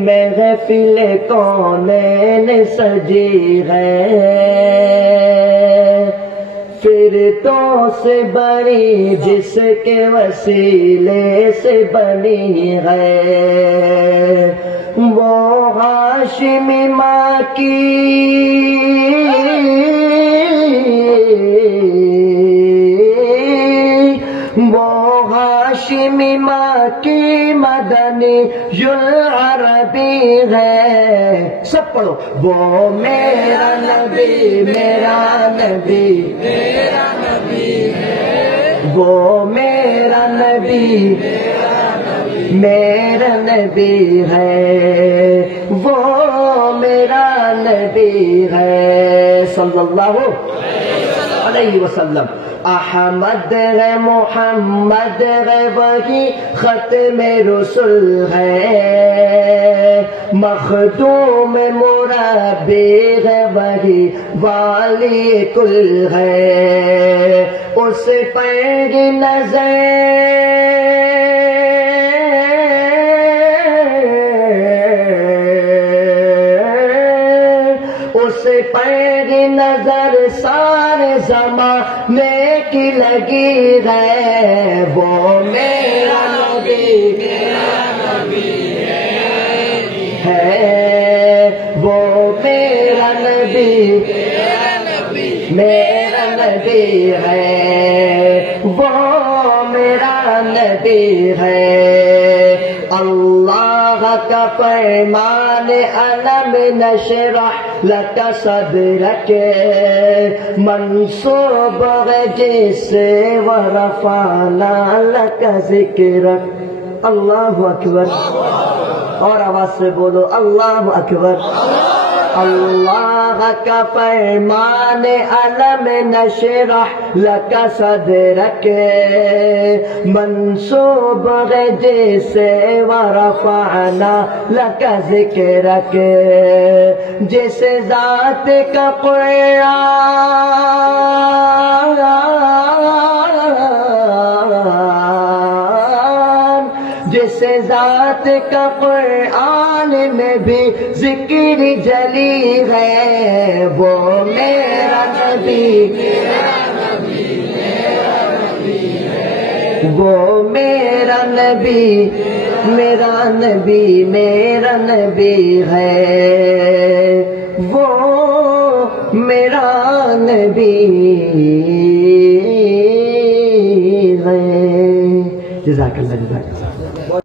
محفل کونین سجی ہے، فرتوں سے بڑی جس کے وسیلے سے بنی ہے، وہ ہاشمی ماں کی ہاشمی ماں کی مدنی العربی ہے، سب پڑھو، وہ میرا نبی میرا نبی میرا نبی ہے، وہ میرا نبی میرا نبی ہے، وہ میرا نبی ہے صلی اللہ علیہ وسلم۔ احمد ہے محمد ہے وہی ختم رسول ہے، مخدوم مربی ہے وہی والی کل ہے، اس پر نظر اس پر نظر سارے زمانے کی لگی ہے، وہ میرا نبی میرا نبی ہے، وہ میرا نبی میرا نبی ہے، وہ میرا نبی ہے۔ اللہ کا فرمان الم نشرح لک صدرک منصوب ہے جس سے ورفعنا لک ذکرک۔ اللہ اکبر، اور آواز سے بولو اللہ اکبر۔ اللہ کا فرمان الم نشرح لک صدرک منصوب ہے جسے ورفعنا لک ذکرک، جس ذات کا قرآن جس ذات کا قرآن میں بھی ذکر جلی ہے، وہ میرا نبی وہ میرا نبی میرا نبی میرا نبی ہے، وہ میرا نبی